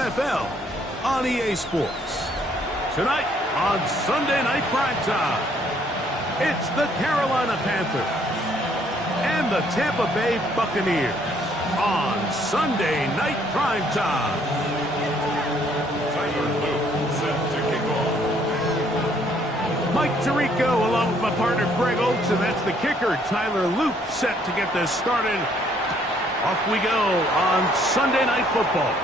NFL on EA Sports. Tonight on Sunday Night Primetime, it's the Carolina Panthers and the Tampa Bay Buccaneers on Sunday Night Primetime. Mike Tirico along with my partner Greg Oakes, and that's the kicker, Tyler Loop, set to get this started. Off we go on Sunday Night Football.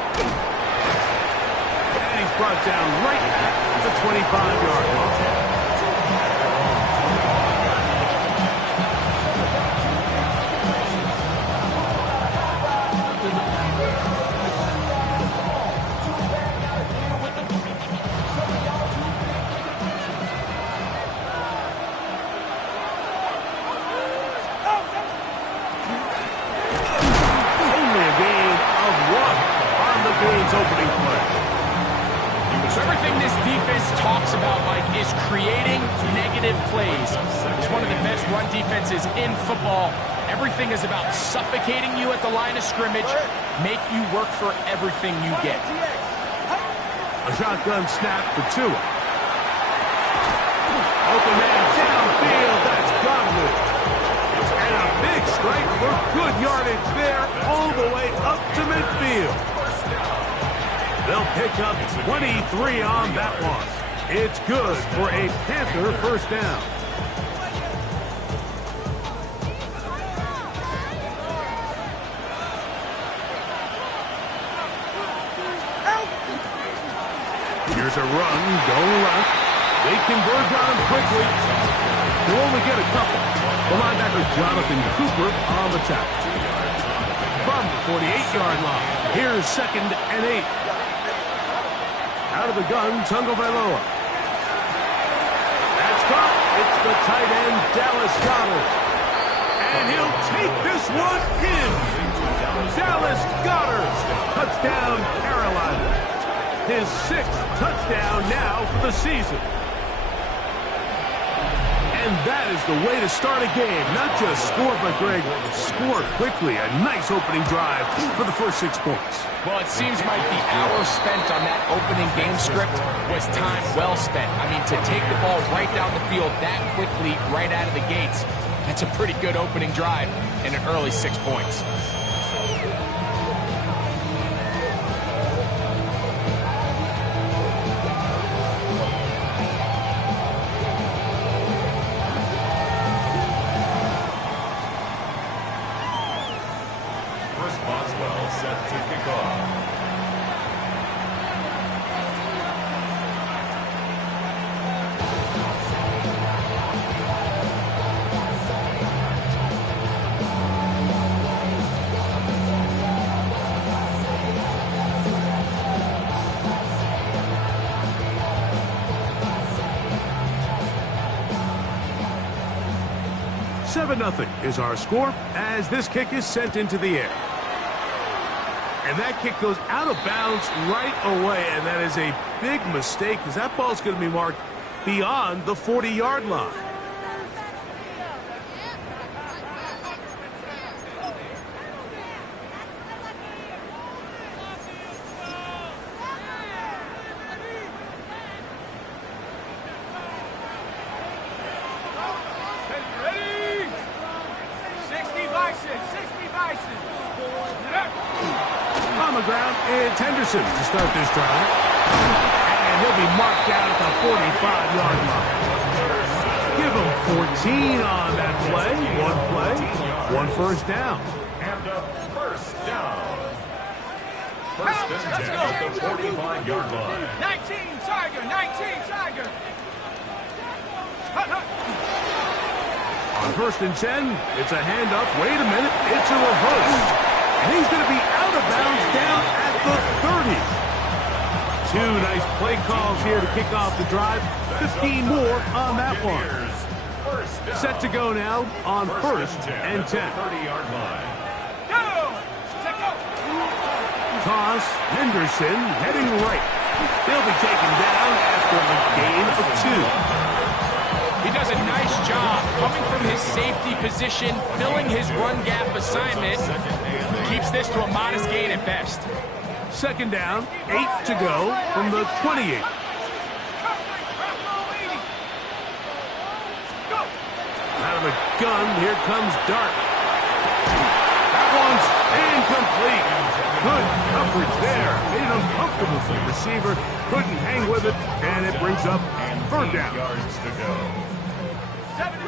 And he's brought down right at the 25-yard line. Opening play. So everything this defense talks about, Mike, is creating negative plays. It's one of the best run defenses in football. Everything is about suffocating you at the line of scrimmage, make you work for everything you get. A shotgun snap for Tua. Open man downfield, that's Godwin. And a big strike for good yardage there, all the way up to midfield. They'll pick up 23 on that one. It's good for a Panther first down. Here's a run, going left. They converge on him quickly. They'll only get a couple. The linebacker Jonathan Cooper on the tackle. From the 48-yard line, here's 2nd and 8. Out of the gun, Tagovailoa. That's caught. It's the tight end, Dallas Goedert. And he'll take this one in. Dallas Goedert. Touchdown, Carolina. His 6th touchdown now for the season. And that is the way to start a game. Not just score, but, Greg, score quickly. A nice opening drive for the first 6 points. Well, it seems like the hour spent on that opening game script was time well spent. I mean, to take the ball right down the field that quickly, right out of the gates, that's a pretty good opening drive and an early 6 points. Set to kick off. Nothing is our score as this kick is sent into the air. And that kick goes out of bounds right away, and that is a big mistake because that ball is going to be marked beyond the 40-yard line. It's Henderson to start this drive. And he'll be marked down at the 45-yard line. Give him 14 on that play. One first down. And a first down. First and 10 at the 45-yard line. 19, Tiger, 19, Tiger. On 1st and 10, it's a handoff. Wait a minute, it's a reverse. And he's going to be out of bounds down at the 30. 2 nice play calls here to kick off the drive. 15 more on that one. Set to go now on 1st and 10. 30-yard line. Toss, Henderson heading right. He'll be taken down after a gain of 2. He does a nice job coming from his safety position, filling his run gap assignment. Keeps this to a modest gain at best. Second down, 8 to go from the 28. Out of the gun, here comes Dart. That one's incomplete. Good coverage there. Made it uncomfortable for the receiver. Couldn't hang with it, and it brings up third down. Yards to go. 72.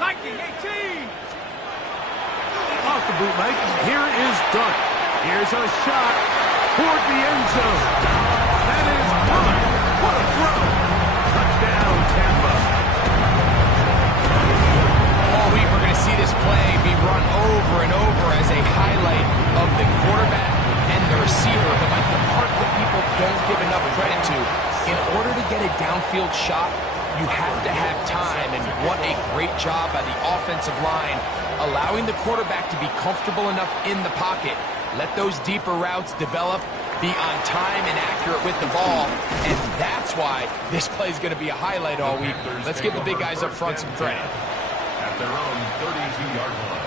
Lightning 18. Off the boot, Mike. Here is Dart. Here's a shot toward the end zone. That is good. What a throw. Touchdown, Tampa. All week we're going to see this play be run over and over as a highlight of the quarterback and the receiver. But like the part that people don't give enough credit to, in order to get a downfield shot, you have to have time, and what a great job by the offensive line, allowing the quarterback to be comfortable enough in the pocket, let those deeper routes develop, be on time and accurate with the ball, and that's why this play is going to be a highlight all week. Let's give the big guys up front some credit. At their own 32-yard line.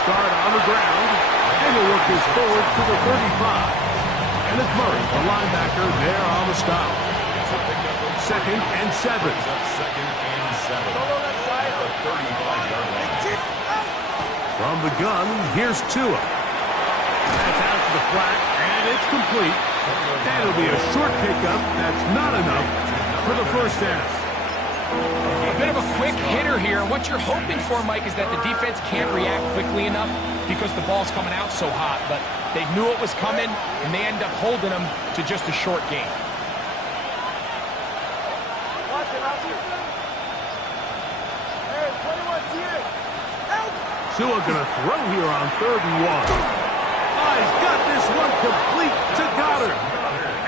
Start on the ground, and he'll work his forward to the 35. And it's Murray, the linebacker, there on the stop. Second and 7. Second and 7. At the 35-yard line. From the gun, here's Tua. That's out to the flat, and it's complete. And it'll be a short pickup. That's not enough for the first down. A bit of a quick hitter here. What you're hoping for, Mike, is that the defense can't react quickly enough because the ball's coming out so hot. But they knew it was coming, and they end up holding them to just a short gain. Tua gonna throw here on 3rd and 1. Oh, he's got this one complete to Goddard.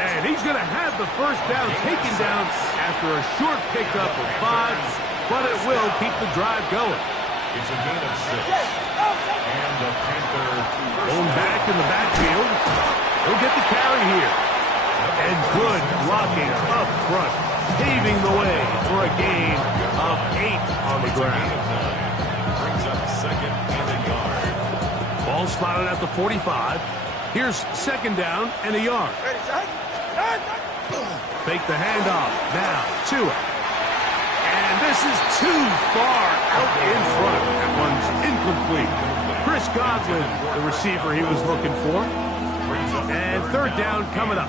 And he's going to have the first down taken down after a short pickup of 5, but it will keep the drive going. It's a gain of 6. And the Panthers going back in the backfield. He'll get the carry here. And good blocking up front, paving the way for a gain of 8 on the ground. brings up second and a yard. Ball spotted at the 45. Here's second down and a yard. Fake the handoff. Now, Tua. And this is too far out in front. That one's incomplete. Chris Godwin, the receiver he was looking for. And third down coming up.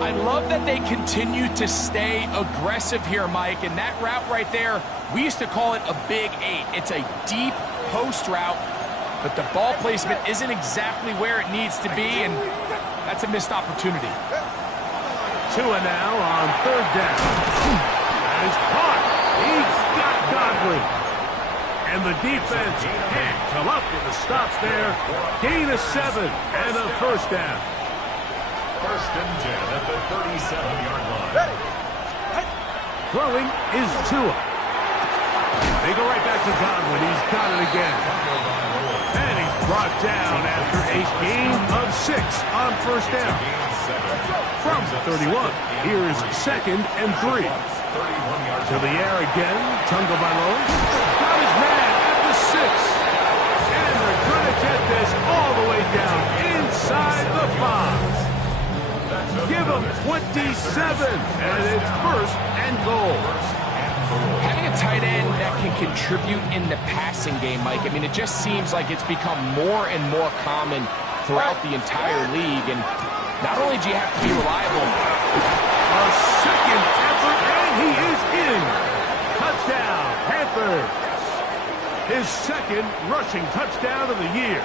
I love that they continue to stay aggressive here, Mike. And that route right there, we used to call it a big 8. It's a deep post route, but the ball placement isn't exactly where it needs to be, and that's a missed opportunity. Tua now on third down. That is caught. He's got Godwin. And the defense can't come up with the stops there. Gain of 7 and a first down. First and 10 at the 37-yard line. Throwing is Tua. They go right back to Godwin. He's got it again. And he's brought down after a gain of 6 on first down. From the 31, here's second and 3. To the air again, Tungavailoa. Got his man at the 6. And they're going to get this all the way down inside the 5. Give him 27, and it's first and goal. Having a tight end that can contribute in the passing game, Mike, I mean, it just seems like it's become more and more common throughout the entire league. And not only do you have to be reliable, a second effort, and he is in. Touchdown, Panthers. His second rushing touchdown of the year.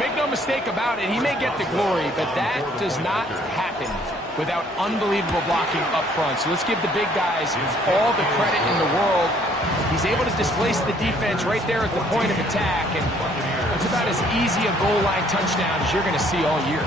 Make no mistake about it, he may get the glory, but that does not happen without unbelievable blocking up front. So let's give the big guys all the credit in the world. He's able to displace the defense right there at the point of attack, and it's about as easy a goal line touchdown as you're going to see all year.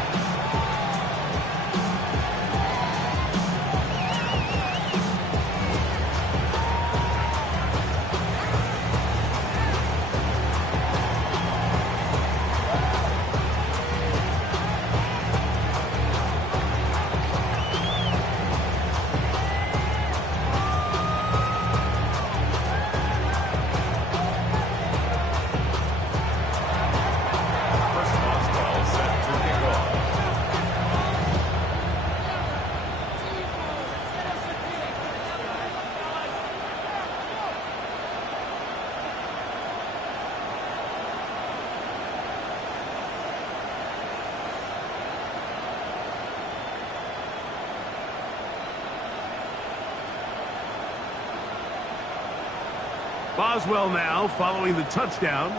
Boswell now following the touchdown.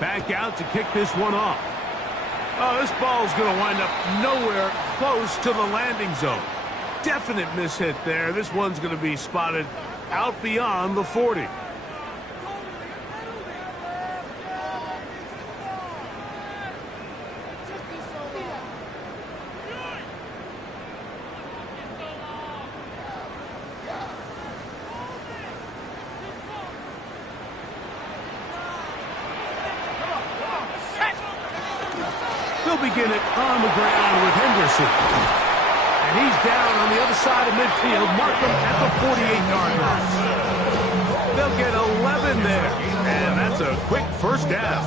Back out to kick this one off. Oh, this ball's going to wind up nowhere close to the landing zone. Definite mishit there. This one's going to be spotted out beyond the 40. They'll begin it on the ground with Henderson. And he's down on the other side of midfield. Mark him at the 48-yard line. They'll get 11 there. And that's a quick first down.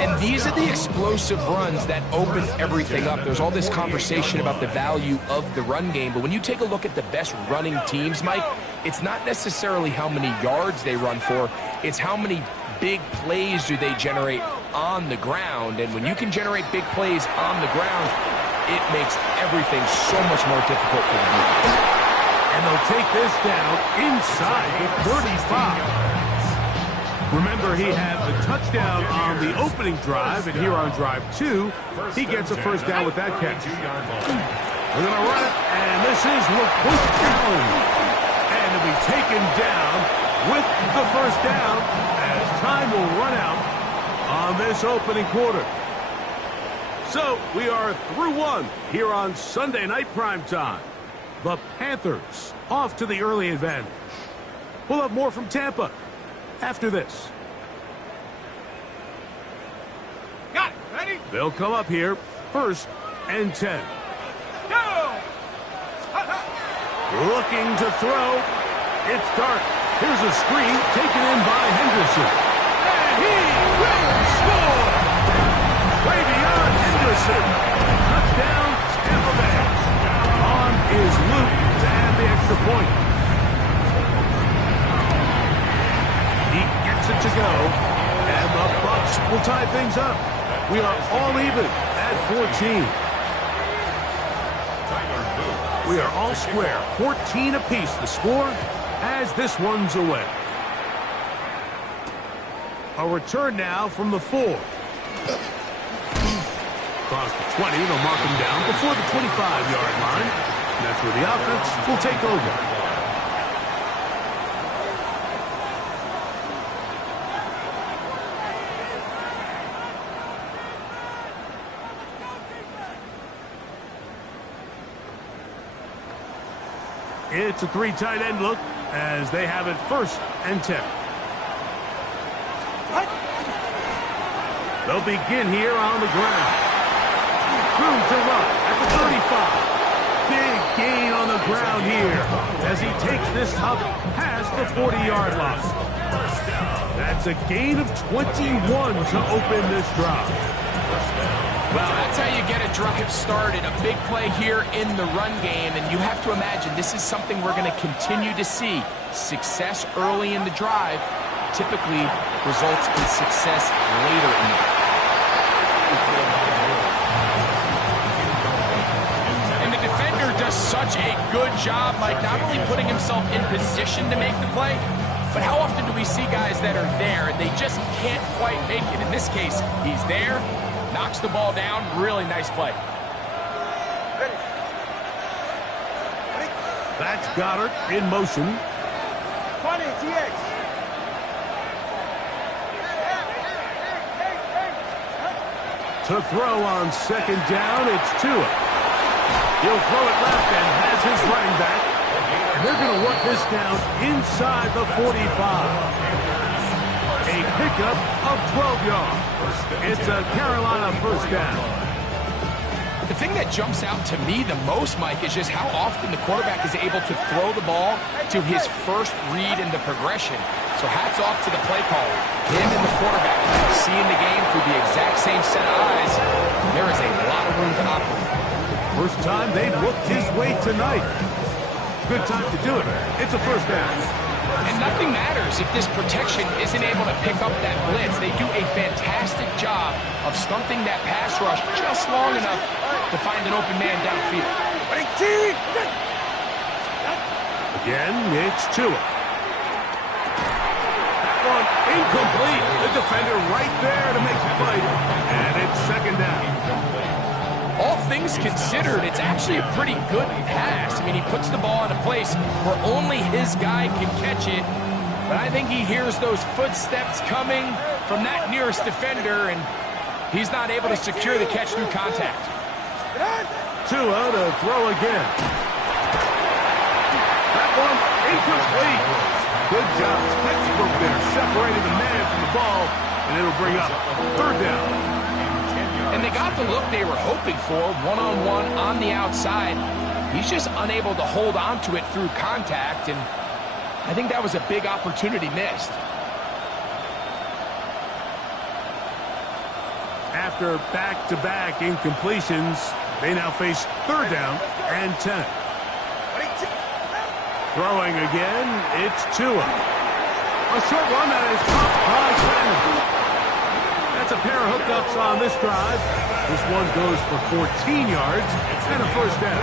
And these are the explosive runs that open everything up. There's all this conversation about the value of the run game. But when you take a look at the best running teams, Mike, it's not necessarily how many yards they run for. It's how many big plays do they generate on the ground. And when you can generate big plays on the ground, it makes everything so much more difficult for the defense. And they'll take this down inside the 35. Remember, he had the touchdown on the opening drive, and here on drive 2, he gets a first down with that catch. We're going to run it, and this is LaQuint. And it'll be taken down with the first down as time will run out on this opening quarter. So we are through one here on Sunday Night Primetime. The Panthers off to the early advantage. We'll have more from Tampa after this. Got it. Ready? They'll come up here, 1st and 10. Go! Looking to throw. It's dark. Here's a screen taken in by Henderson. And he will score! Way beyond Henderson. Touchdown, Tampa Bay. On is Luke to add the extra point. He gets it to go. And the Bucs will tie things up. We are all even at 14. We are all square. 14 apiece the score as this one's away. A return now from the 4. Across the 20, they'll mark him down before the 25-yard line. And that's where the offense will take over. It's a 3 tight end look as they have it 1st and 10. They'll begin here on the ground. Room to run at the 35. Big gain on the ground here as he takes this hop past the 40-yard line. That's a gain of 21 to open this drive. Well, that's how you get a drive started. A big play here in the run game, and you have to imagine this is something we're going to continue to see. Success early in the drive typically results in success later in the drive. And the defender does such a good job, Mike, not only putting himself in position to make the play, but how often do we see guys that are there and they just can't quite make it? In this case, he's there, knocks the ball down. Really nice play. That's Goddard in motion. 20, TX. To throw on 2nd down, it's Tua. He'll throw it left and has his running back. And they're going to work this down inside the 45. A pickup of 12 yards. It's a Carolina first down. The thing that jumps out to me the most, Mike, is just how often the quarterback is able to throw the ball to his first read in the progression. So hats off to the play caller. Him and the quarterback seeing the game through the exact same set of eyes. There is a lot of room to operate. First time they've looked his way tonight. Good time to do it. It's a first down. And nothing matters if this protection isn't able to pick up that blitz. They do a fantastic job of stumping that pass rush just long enough to find an open man downfield. Again, it's Tua. one incomplete. The defender right there to make the play. And it's second down. All things considered, it's actually a pretty good pass. I mean, he puts the ball in a place where only his guy can catch it. But I think he hears those footsteps coming from that nearest defender, and he's not able to secure the catch through contact. Tua to throw again. That one incomplete. Good job. Textbook there, separating the man from the ball, and it'll bring up third down. And they got the look they were hoping for, one-on-one on the outside. He's just unable to hold on to it through contact, and I think that was a big opportunity missed. After back-to-back incompletions, they now face third down and 10. Throwing again, it's Tua. A short one that is caught by Shannon. That's a pair of hookups on this drive. This one goes for 14 yards and a first down.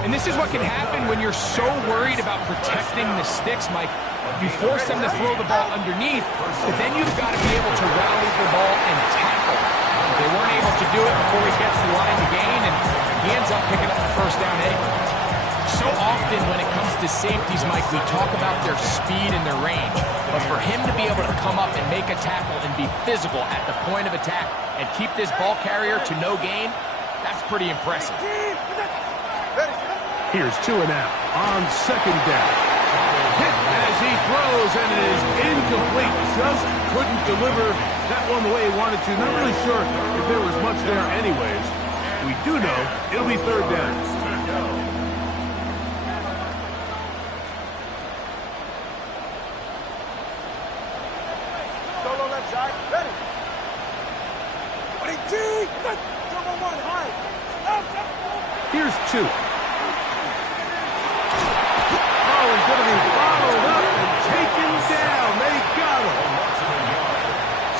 And this is what can happen when you're so worried about protecting the sticks, Mike. You force them to throw the ball underneath, but then you've got to be able to rally the ball and tackle. They weren't able to do it before he gets the line to gain, and he ends up picking up the first down anyway. So often when it comes to safeties, Mike, we talk about their speed and their range. But for him to be able to come up and make a tackle and be physical at the point of attack and keep this ball carrier to no gain, that's pretty impressive. Here's Tua now on second down. Hit as he throws, and it is incomplete. Just couldn't deliver that one the way he wanted to. Not really sure if there was much there anyways. We do know it'll be third down. Here's Tua. Oh, he's going to be followed up and taken down. They got him.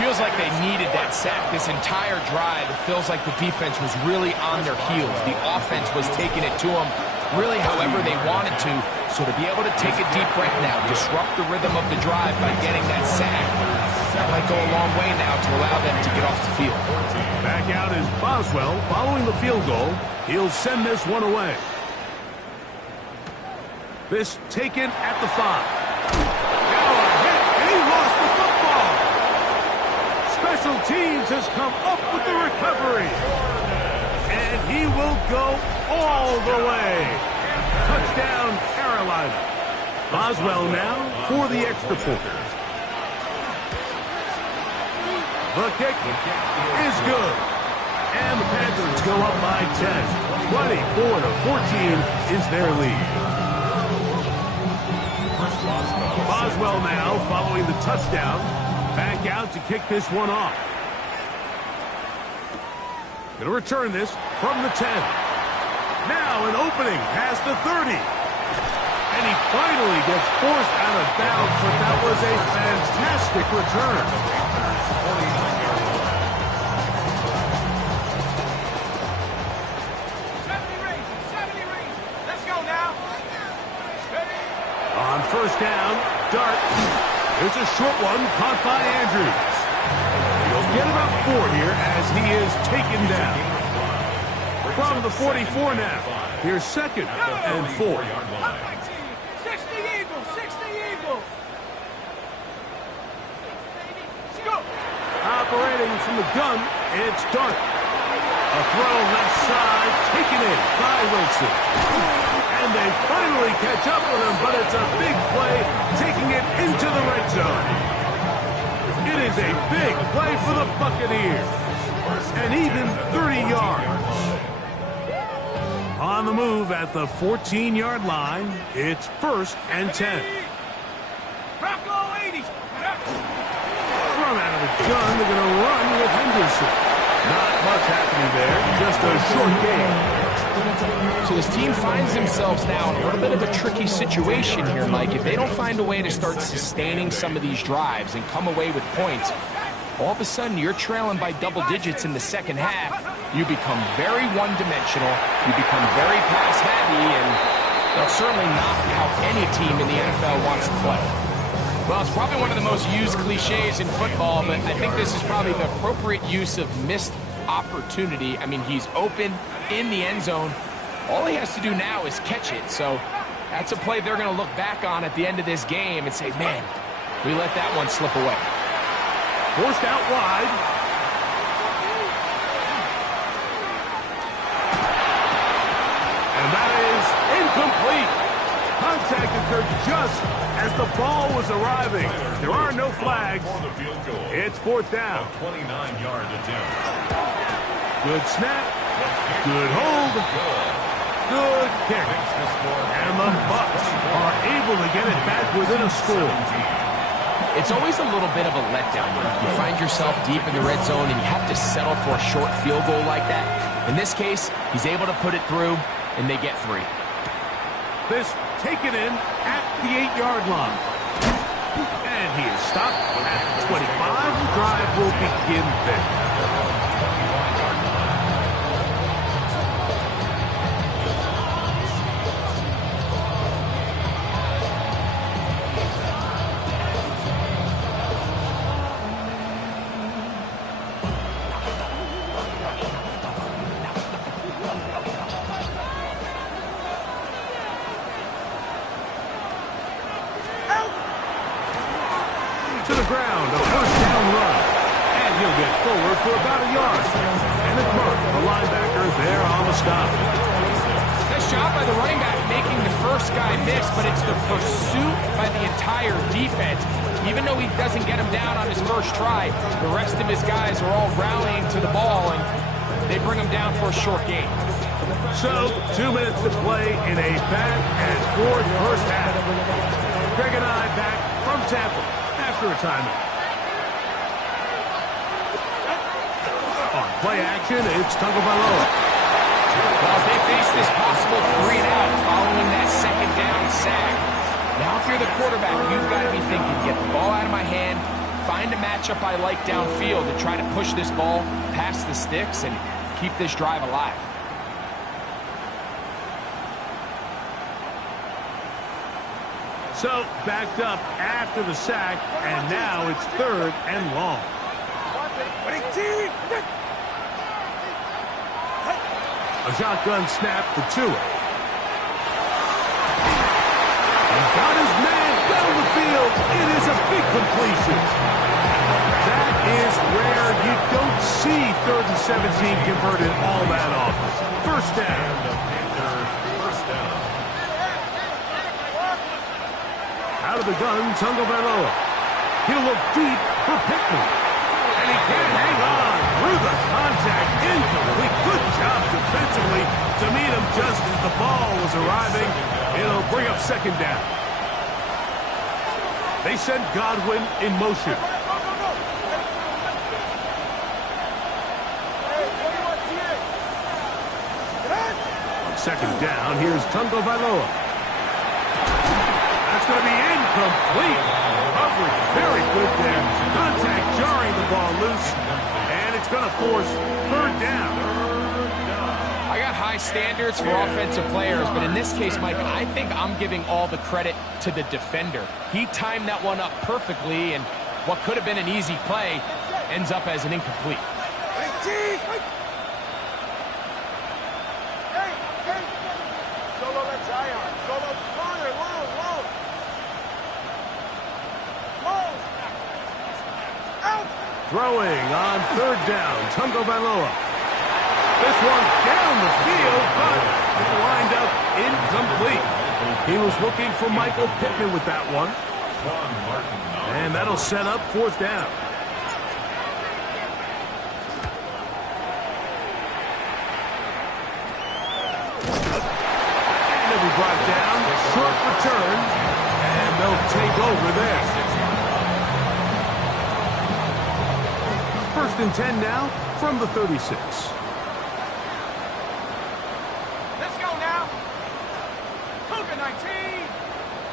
Feels like they needed that sack this entire drive. It feels like the defense was really on their heels. The offense was taking it to them really however they wanted to. So to be able to take a deep breath now, disrupt the rhythm of the drive by getting that sack, that might go a long way now to allow them to get off the field. Back out is Boswell following the field goal. He'll send this one away. This taken at the 5. Now a hit, and he lost the football. Special teams has come up with the recovery. And he will go all the way. Touchdown, Carolina. Boswell now for the extra point. The kick is good. And the Panthers go up by 10. 24-14 is their lead. Boswell now following the touchdown. Back out to kick this one off. Going to return this from the 10. Now an opening past the 30. And he finally gets forced out of bounds, but that was a fantastic return. On first down, Dart. It's a short one caught by Andrews. He'll get about 4 here as he is taken down. From the 44 now. Here's second and 4. 60 Eagles, 60 Eagles. Let's go. Operating from the gun, it's Dart. A throw left side, taken in by Wilson. And they finally catch up with him, but it's a big play, taking it into the red zone. It is a big play for the Buccaneers. And even 30 yards. On the move at the 14-yard line, it's first and 10. Rocco 80s. From out of the gun, they're going to run with Henderson. Not much happening there, just a short game. So this team finds themselves now in a little bit of a tricky situation here, Mike. If they don't find a way to start sustaining some of these drives and come away with points, all of a sudden you're trailing by double digits in the second half. You become very one-dimensional. You become very pass-heavy, and that's certainly not how any team in the NFL wants to play. Well, it's probably one of the most used cliches in football, but I think this is probably the appropriate use of missed opportunity. I mean, he's open in the end zone. All he has to do now is catch it. So that's a play they're going to look back on at the end of this game and say, man, we let that one slip away. Forced out wide. And that is incomplete. Contact occurred just as the ball was arriving. There are no flags. It's fourth down. 29-yard attempt. Good snap. Good hold. Good kick. And the Bucs are able to get it back within a score. It's always a little bit of a letdown when you find yourself deep in the red zone and you have to settle for a short field goal like that. In this case, he's able to put it through, and they get 3. This taken in at the 8-yard line. And he is stopped at 25. The drive will begin there. To the ground, a first down run. And he'll get forward for about a yard. And it's Mark, the linebacker, there on the stop. Nice job by the running back making the first guy miss, but it's the pursuit by the entire defense. Even though he doesn't get him down on his first try, the rest of his guys are all rallying to the ball, and they bring him down for a short gain. So, 2 minutes to play in a back-and-forth first half. Greg and I back from Tampa after a timeout. On play action, it's Tagovailoa. Well, as they face this possible 3-and-out following that second down sack, now if you're the quarterback, you've got to be thinking, get the ball out of my hand, find a matchup I like downfield and try to push this ball past the sticks and keep this drive alive. So, backed up after the sack, and now it's 3rd and long. A shotgun snap for Tua. He's got his man down the field. It is a big completion. That is rare. You don't see 3rd and 17 converted all that often. First down. Out of the gun, Tagovailoa. He'll look deep for Pittman. And he can't hang on through the contact. Incomplete. Good job defensively to meet him just as the ball was arriving. It'll bring up second down. They send Godwin in motion. On second down, here's Tagovailoa. That's going to be incomplete. Coverage very good there. Contact jarring the ball loose. And it's going to force 3rd down. I got high standards for offensive players, but in this case, Mike, I think I'm giving all the credit to the defender. He timed that one up perfectly, and what could have been an easy play ends up as an incomplete. Throwing on 3rd down, Tagovailoa. This one down the field, but it lined up incomplete. He was looking for Michael Pittman with that one. And that'll set up 4th down. And it'll be brought down, short return, and they'll take over there. 1st and 10 now from the 36. Let's go now. Cougar 19.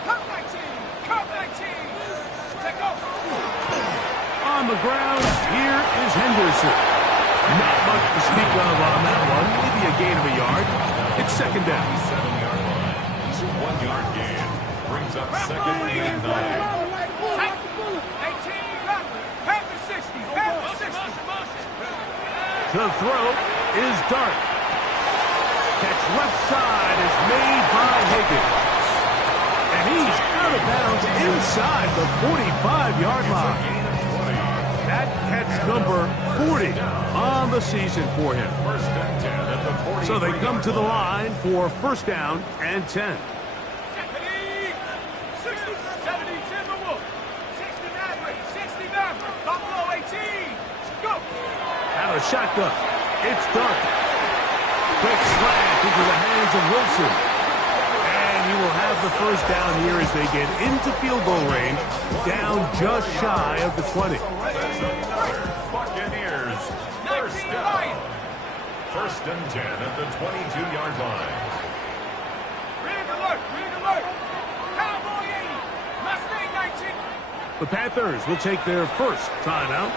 Cup 19. Cup 19. Take over. On the ground, here is Henderson. Not much to speak of on that one. Maybe a gain of a yard. It's second down. 7-yard line. 1-yard gain. Brings up 2nd and 9. Panther 60. Panther 60. To throw is Dart. Catch left side is made by Higgins. And he's out of bounds inside the 45-yard line. That catch number 40 on the season for him. So they come to the line for first down and 10. 60, 70, Timberwolf. 60 Maverick, 60 Maverick. Buffalo 18. Go. Out of shotgun. It's Dart. Quick slant into the hands of Wilson. And he will have the first down here as they get into field goal range, down just shy of the 20. Buccaneers. First down. First and 10 at the 22-yard line. Rig alert. Rig alert. Cowboy 80. Mustang 19. The Panthers will take their first timeout.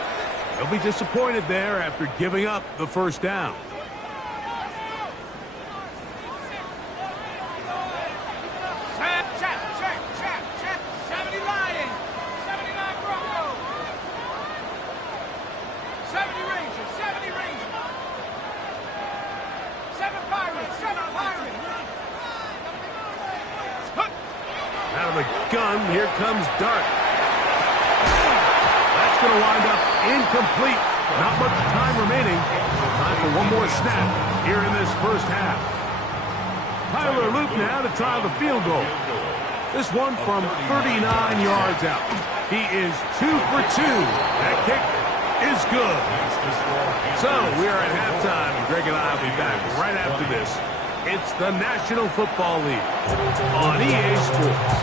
They'll be disappointed there after giving up the first down. Check. 70 Lions. 79 Broncos. 70 Rangers. 70 Rangers. 7 Pirates. 7 Pirates. Out of the gun, here comes Dart. That's going to wind up incomplete. Not much time remaining. Time for one more snap here in this first half. Tyler Luke now to try the field goal. This one from 39 yards out. He is 2 for 2. That kick is good. So we are at halftime, and Greg and I will be back right after this. It's the National Football League on EA Sports.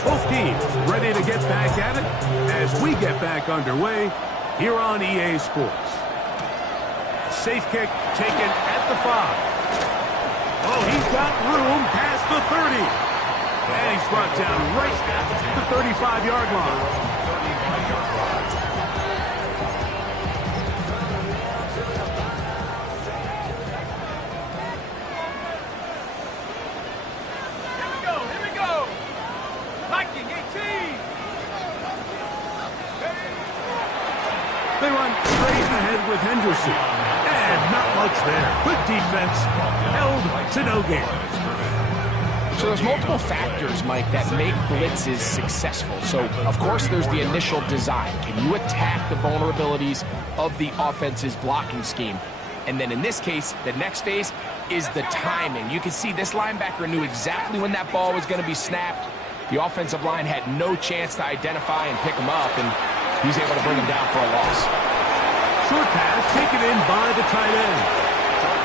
Both teams ready to get back at it as we get back underway here on EA Sports. Safe kick taken at the 5. Oh, he's got room past the 30. And he's brought down right at the 35-yard line. Here we go. Viking 18. They run straight ahead with Henderson. And not much there. Good defense. Held to no gain. So there's multiple factors, Mike, that make blitzes successful. So, of course, there's the initial design. Can you attack the vulnerabilities of the offense's blocking scheme? And then in this case, the next phase is the timing. You can see this linebacker knew exactly when that ball was going to be snapped. The offensive line had no chance to identify and pick him up, and he's able to bring him down for a loss. Short pass taken in by the tight end.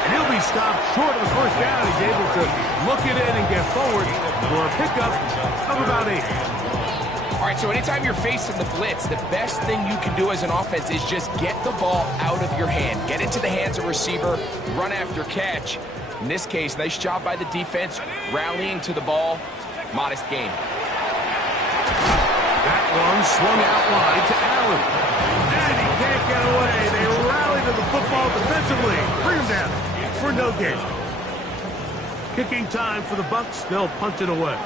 And he'll be stopped short of the first down. He's able to look it in and get forward for a pickup of about 8. All right, so anytime you're facing the blitz, the best thing you can do as an offense is just get the ball out of your hand. Get into the hands of receiver, run after catch. In this case, nice job by the defense, rallying to the ball. Modest gain. That one swung out wide to Allen. And he can't get away. They rally to the football defensively. Bring him down for no gain. Kicking time for the Bucs. They'll punch it away.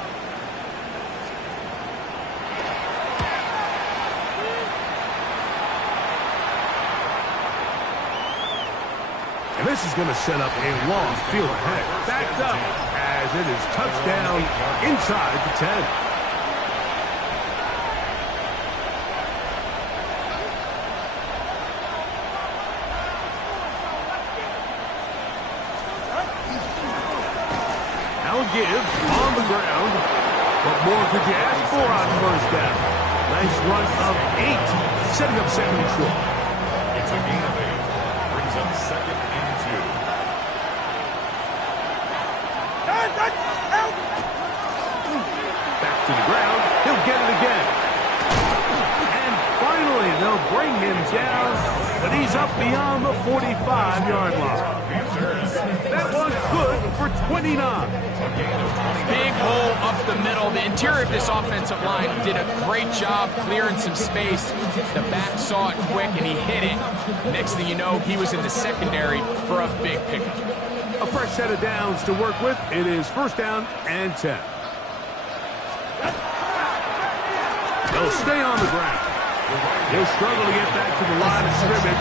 And this is going to set up a long field ahead. Backed up as it is touchdown inside the 10. Give on the ground. What more could you ask for on first down? Nice run of 8, setting up second and short. It's a gain of 8. Brings up second and 2. Back to the ground. He'll get it again. And finally, they'll bring him down, but he's up beyond the 45-yard line. That was good for 29. Big hole up the middle. The interior of this offensive line did a great job clearing some space. The back saw it quick, and he hit it. Next thing you know, he was in the secondary for a big pickup. A fresh set of downs to work with. It is first down and 10. He'll stay on the ground. He'll struggle to get back to the line of scrimmage.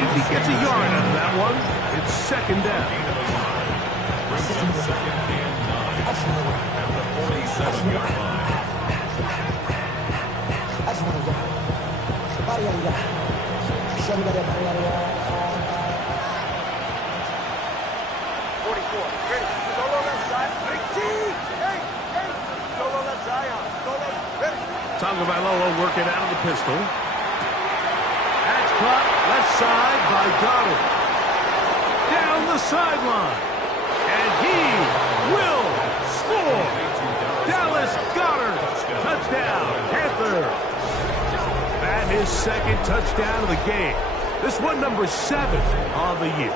If he gets a yard out of that one, it's second down. Second and 9 at the 47-yard line. 44. Ready. Solo left side. 18. Hey. Solo left side. Solo. Ready. Tagovailoa working out of the pistol. That's caught left side by Goddard. Down the sideline. And he will score. Dallas Goddard. Touchdown, Panthers. That is second touchdown of the game. This one number 7 on the year.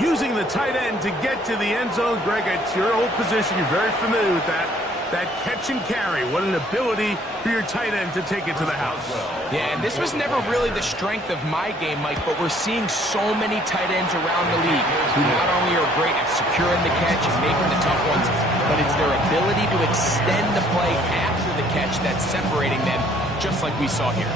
Using the tight end to get to the end zone, Greg, it's your old position. You're very familiar with that. That catch and carry. What an ability for your tight end to take it to the house. Yeah, and this was never really the strength of my game, Mike, but we're seeing so many tight ends around the league who not only are great at securing the catch and making the tough ones, but it's their ability to extend the play after the catch that's separating them, just like we saw here.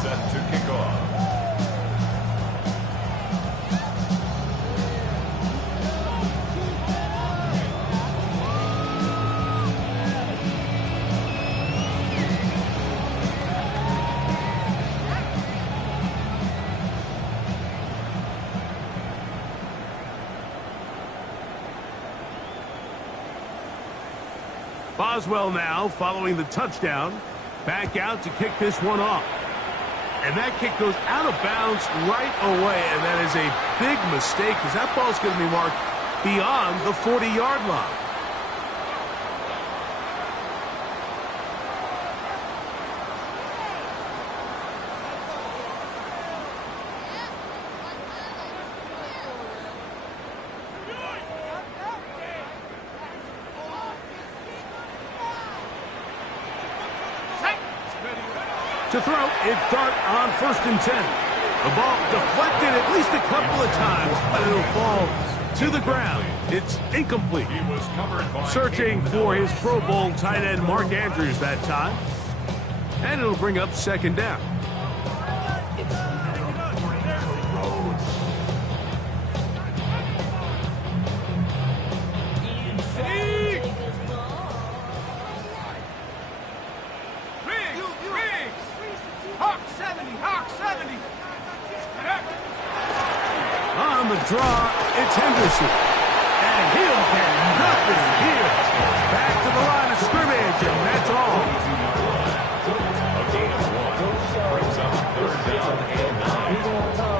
Set to kick off. Boswell now following the touchdown. Back out to kick this one off. And that kick goes out of bounds right away, and that is a big mistake because that ball's going to be marked beyond the 40-yard line. To throw, it's Dart on 1st and 10. The ball deflected at least a couple of times, but it'll fall to the ground. It's incomplete. He was covered by Searching for his Pro Bowl tight end Mark Andrews that time. And it'll bring up second down. Draw, it's Henderson. And he'll get nothing here. Back to the line of scrimmage, and that's all. a gain of 1. Brings up 3rd down and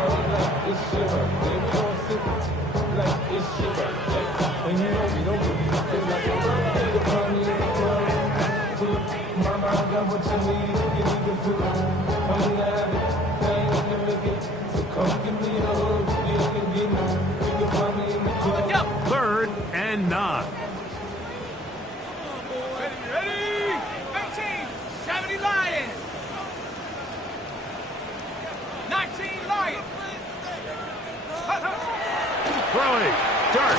3rd and 9. Ready? 18. 70 Lions. 19 Lions. Throwing. Dart.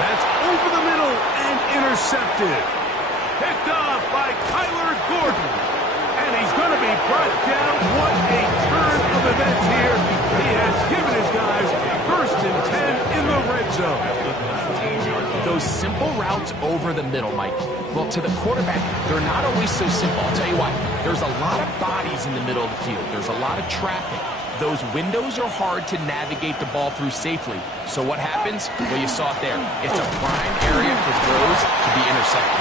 That's over the middle and intercepted. Picked off by Kyler Gordon. And he's going to be brought down. What a turn of events here. He has given his guys 1st and 10 in the red zone. Those simple routes over the middle, Mike. Well, to the quarterback, they're not always so simple. I'll tell you what, there's a lot of bodies in the middle of the field. There's a lot of traffic. Those windows are hard to navigate the ball through safely. So what happens? Well, you saw it there. It's a prime area for throws to be intercepted.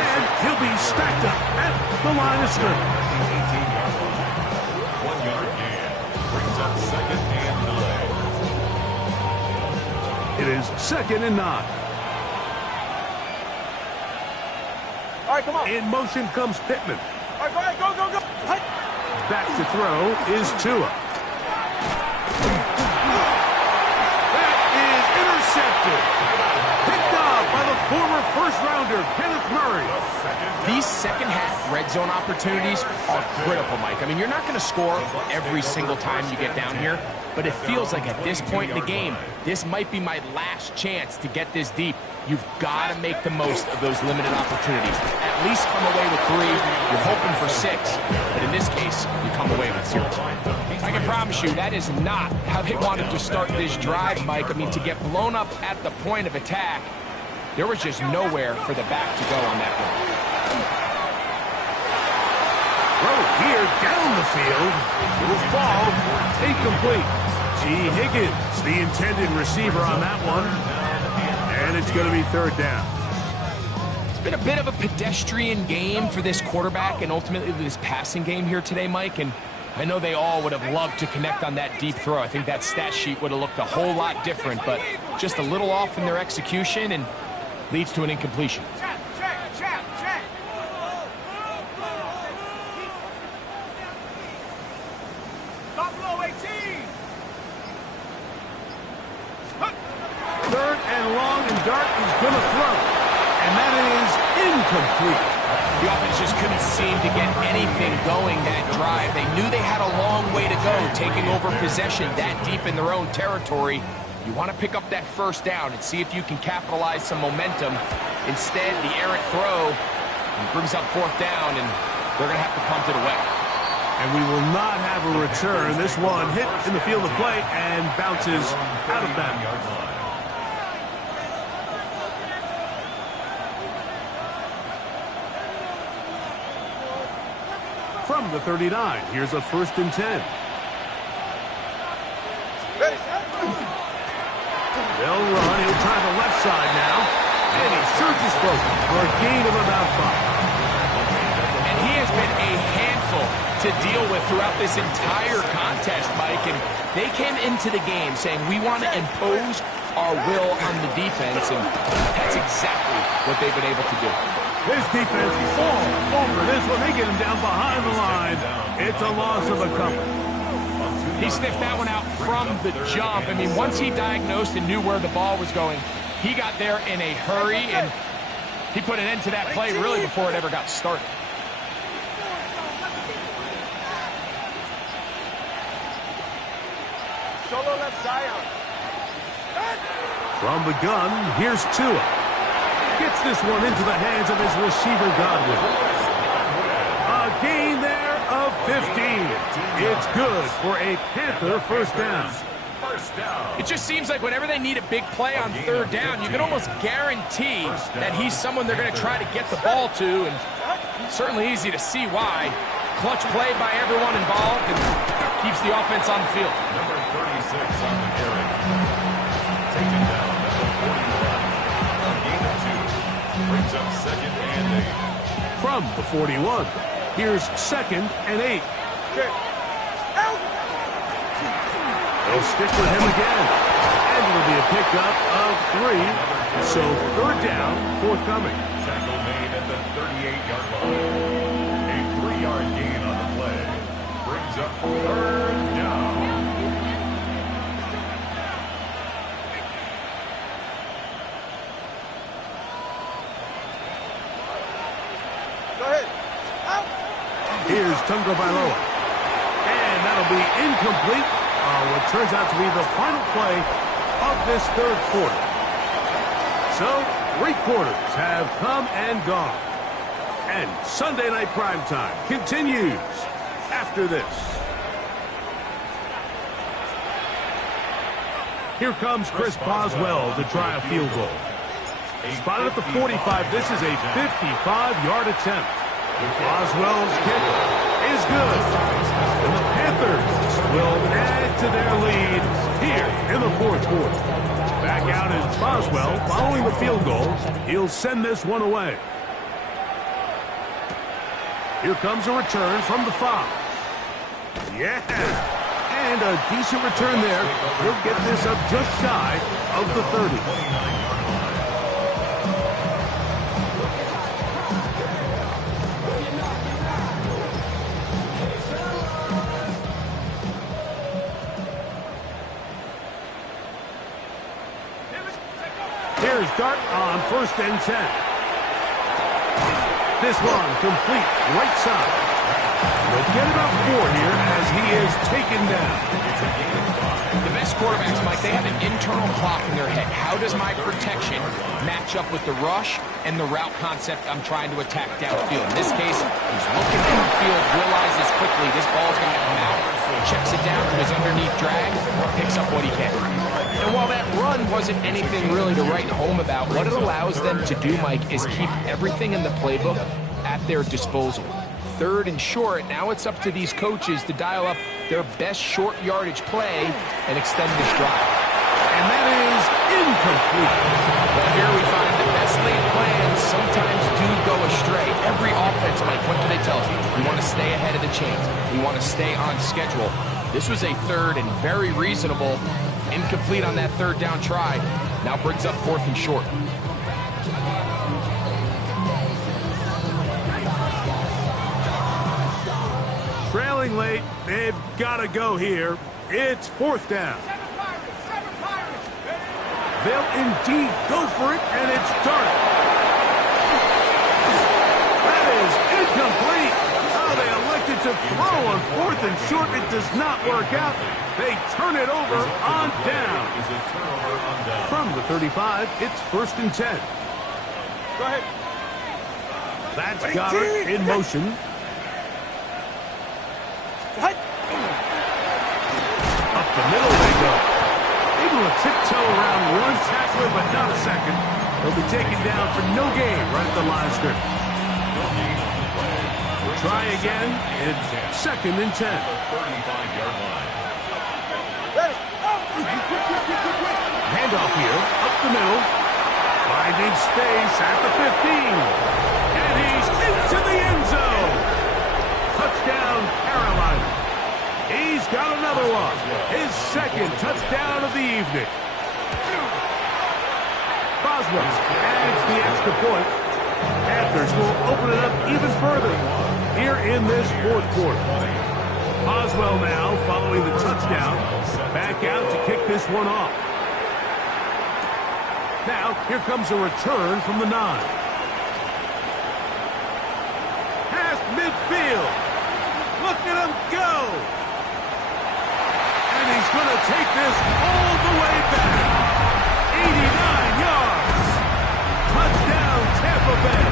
And he'll be stacked up at the line of scrimmage. 1-yard gain. Brings up 2nd and 9. It is 2nd and 9. All right, come on. In motion comes Pittman. All right, go, go, go. Back to throw is Tua. intercepted. Picked up by the former first-rounder, Kenneth Murray. These second-half red zone opportunities are critical, Mike. I mean, you're not going to score every single time you get down here, but it feels like at this point in the game, this might be my last chance to get this deep. You've got to make the most of those limited opportunities. At least come away with 3. You're hoping for 6, but in this case, you come away with 0. I can promise you that is not how they wanted to start this drive, Mike. I mean, to get blown up at the point of attack, there was just nowhere for the back to go on that one. Throw here down the field. It will fall. Incomplete. T. Higgins, the intended receiver on that one. And it's going to be 3rd down. It's been a bit of a pedestrian game for this quarterback and ultimately this passing game here today, Mike. And I know they all would have loved to connect on that deep throw. I think that stat sheet would have looked a whole lot different, but just a little off in their execution and leads to an incompletion. Check. Buffalo 18. 3rd and long, and Dart is going to throw. And that is incomplete. The offense just couldn't seem to get anything going that drive. They knew they had a long way to go, taking over possession that deep in their own territory. You want to pick up that 1st down and see if you can capitalize some momentum. Instead, the errant throw brings up 4th down, and they're going to have to punt it away. And we will not have a return. This one hit in the field of play and bounces out of bounds. From the 39, here's a 1st and 10. They'll run. He'll try the left side now. And he surges forward for a gain of about 5. And he has been a handful to deal with throughout this entire contest, Mike. And they came into the game saying, we want to impose our will on the defense. And that's exactly what they've been able to do. This defense all over this one. They get him down behind the line. It's a loss of a couple. He sniffed that one out from the jump. I mean, once he diagnosed and knew where the ball was going, he got there in a hurry, and he put an end to that play really before it ever got started. Solo left Zion. From the gun, here's Tua. Gets this one into the hands of his receiver, Godwin. A gain there of 15. It's good for a Panther 1st down. It just seems like whenever they need a big play on 3rd down, you can almost guarantee that he's someone they're going to try to get the ball to, and certainly easy to see why. Clutch play by everyone involved and keeps the offense on the field. Number 36 on the carry. Taken down at the 41. A gain of 2. Brings up 2nd and 8. From the 41, here's 2nd and 8. They'll stick with him again. And it'll be a pickup of 3. So 3rd down, forthcoming. Tackle made at the 38-yard line. A 3-yard gain on the play. Brings up 3rd down. Go ahead. Here's Tunga Bailoa. And that'll be incomplete. What turns out to be the final play of this 3rd quarter. So, 3 quarters have come and gone. And Sunday Night Primetime continues after this. Here comes Chris Boswell to try a field goal. Spotted at the 45, this is a 55-yard attempt. Boswell's kick is good. And the Panthers will add to their lead here in the 4th quarter. Back out is Boswell following the field goal. He'll send this one away. Here comes a return from the 5. Yeah. And a decent return there. He'll get this up just shy of the 30. start on 1st and 10. This one complete right side. They'll get about 4 here as he is taken down. The best quarterbacks, Mike, they have an internal clock in their head. How does my protection match up with the rush and the route concept I'm trying to attack downfield? In this case, he's looking downfield, realizes quickly this ball's going to come out, checks it down to his underneath drag, picks up what he can. And while that run wasn't anything really to write home about, what it allows them to do, Mike, is keep everything in the playbook at their disposal. 3rd and short, now it's up to these coaches to dial up their best short yardage play and extend this drive. And that is incomplete. Well, here we find the best laid plans sometimes do go astray. Every offense, Mike, what do they tell us? We want to stay ahead of the chains. We want to stay on schedule. This was a 3rd and very reasonable. Incomplete on that 3rd down try. Now brings up 4th and short. Trailing late, they've got to go here. It's 4th down. They'll indeed go for it, and it's dark. That is incomplete. Oh, they elected to throw on 4th and short. It does not work out. They turn it over on down. From the 35, it's 1st and 10. Go ahead. That's got it in motion. Up the middle they go. Able to tiptoe around one tackler, but not a second. He'll be taken down for no gain right at the line of scrimmage. Try again. It's 2nd and 10. 35-yard line. Handoff here, up the middle. Finding space at the 15. And he's into the end zone. Touchdown, Carolina. He's got another one. His 2nd touchdown of the evening. Boswell adds the extra point. Panthers will open it up even further here in this 4th quarter. Boswell now following the touchdown. Back out to kick this one off. Now, here comes a return from the 9. Past midfield. Look at him go. And he's going to take this all the way back. 89 yards. Touchdown, Tampa Bay.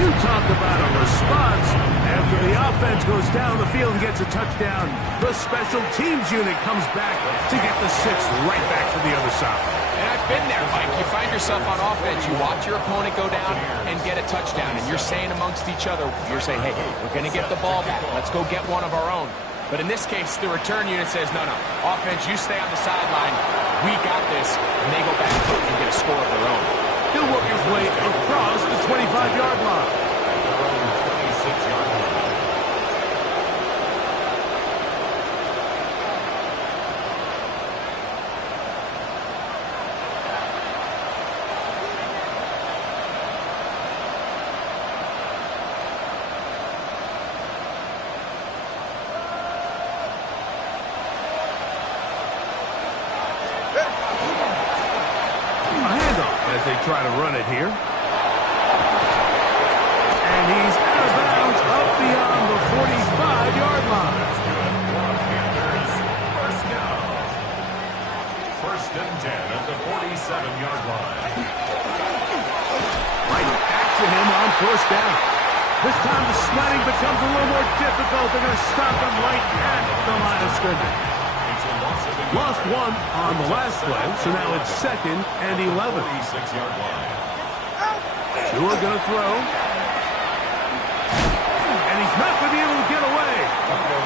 You talk about a response. After the offense goes down the field and gets a touchdown, the special teams unit comes back to get the 6 right back to the other side. And I've been there, Mike. You find yourself on offense, you watch your opponent go down and get a touchdown, and you're saying amongst each other, you're saying, hey, we're going to get the ball back. Let's go get one of our own. But in this case, the return unit says, no, offense, you stay on the sideline. We got this, and they go back and get a score of their own. He'll work his way across the 25-yard line. 26-yard line. As they try to run it here. And he's out of bounds up beyond the 45-yard line. First down. 1st and 10 at the 47-yard line. Right back to him on 1st down. This time the sledding becomes a little more difficult. They're going to stop him right at the line of scrimmage. Lost 1 on the last play, so now it's 2nd and 11. 46-yard line. Tua going to throw. And he's not going to be able to get away.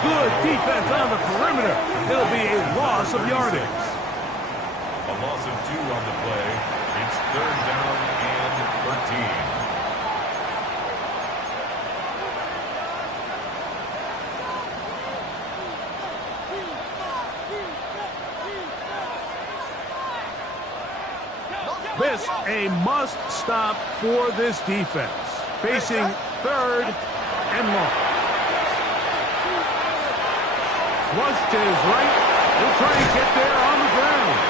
Good defense on the perimeter. It'll be a loss of yardage. A loss of 2 on the play. It's 3rd down and 13. This a must stop for this defense. Facing 3rd and long. Flush to his right. He'll try and get there on the ground.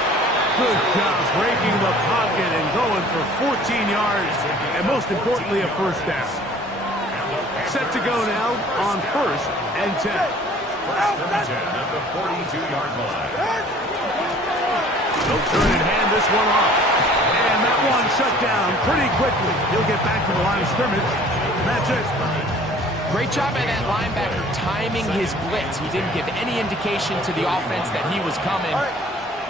Good job breaking the pocket and going for 14 yards, and most importantly, a first down. Set to go now on 1st and 10. First and 10 at the 42-yard line. They'll turn and hand this one off. And that one shut down pretty quickly. He'll get back to the line of scrimmage. That's it. Great job by that linebacker timing his blitz. He didn't give any indication to the offense that he was coming.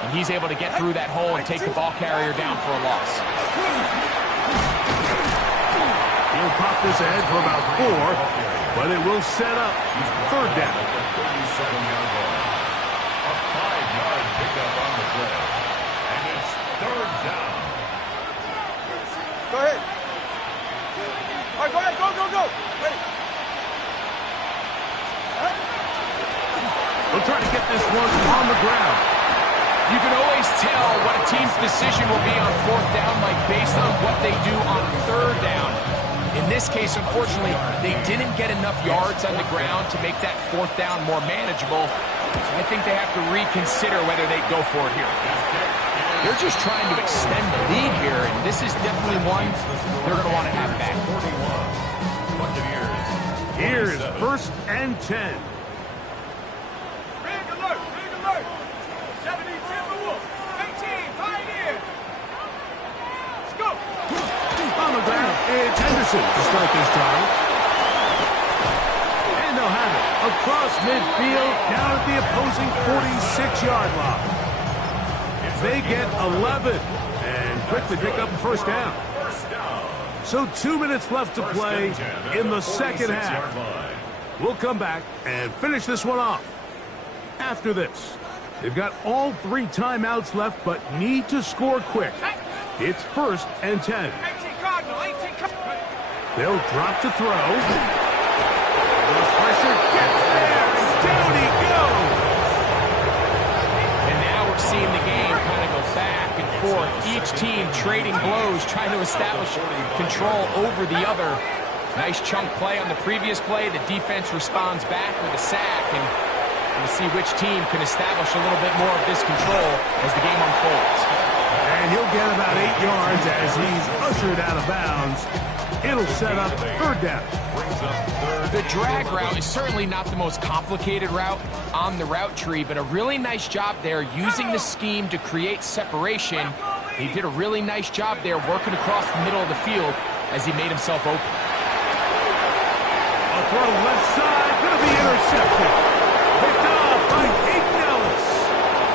And he's able to get through that hole and take the ball carrier down for a loss. He'll pop this ahead for about 4, but it will set up 3rd down. 37-yard line. A 5-yard pickup on the play. And it's 3rd down. Go ahead. All right, go ahead. Go. Ready. They'll try to get this one on the ground. You can always tell what a team's decision will be on 4th down, Mike, based on what they do on 3rd down. In this case, unfortunately, they didn't get enough yards on the ground to make that 4th down more manageable. I think they have to reconsider whether they go for it here. They're just trying to extend the lead here, and this is definitely one they're going to want to have back. 41. Buccaneers. Here is 1st and 10. Rig alert. 70 Timberwolf. 18, Pioneer. Let's go. On the ground, it's Henderson to start this drive. And they'll have it across midfield, down at the opposing 46-yard line. They get 11 and quickly pick up a 1st down. So 2 minutes left to play in the 2nd half. We'll come back and finish this one off. After this, they've got all 3 timeouts left, but need to score quick. It's 1st and 10. 18 Cardinal. 18 Cardinal. They'll drop to throw. The pressure gets there, and down he goes. And now we're seeing the game kind of go back and forth. Each team trading blows, trying to establish control over the other. Nice chunk play on the previous play. The defense responds back with a sack, and we'll see which team can establish a little bit more of this control as the game unfolds. And he'll get about 8 yards as he's ushered out of bounds. It'll set up 3rd down. The drag route is certainly not the most complicated route on the route tree, but a really nice job there using the scheme to create separation. He did a really nice job there working across the middle of the field as he made himself open. A throw left side, going to be intercepted. Picked off by Hayden Ellis.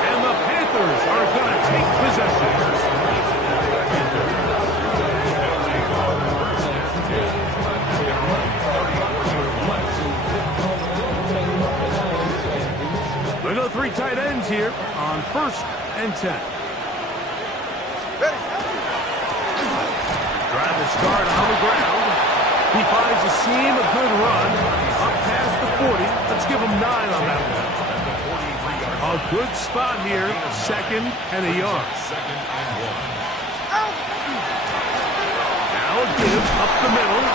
And the Panthers are going to take possession. We'll go 3 tight ends here on 1st and 10. Drive the start on the ground. He finds a seam, a good run. Up past the 40. Let's give him 9 on that one. A good spot here. 2nd and a yard. Now a give up the middle.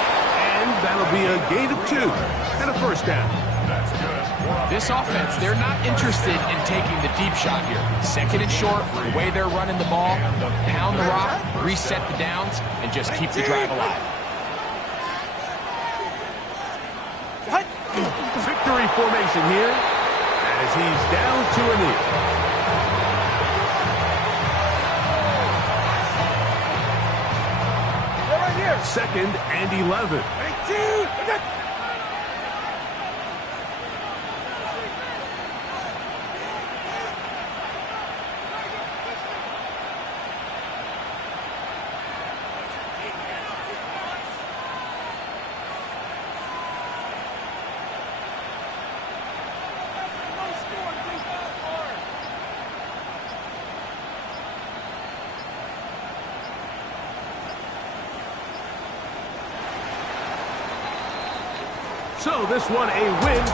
And that'll be a gain of 2 and a 1st down. This offense, they're not interested in taking the deep shot here. 2nd and short, the way they're running the ball, pound the rock, reset the downs, and just keep the drive alive. Victory formation here as he's down to a knee. They're right here. 2nd and 11. 18. So this one a win.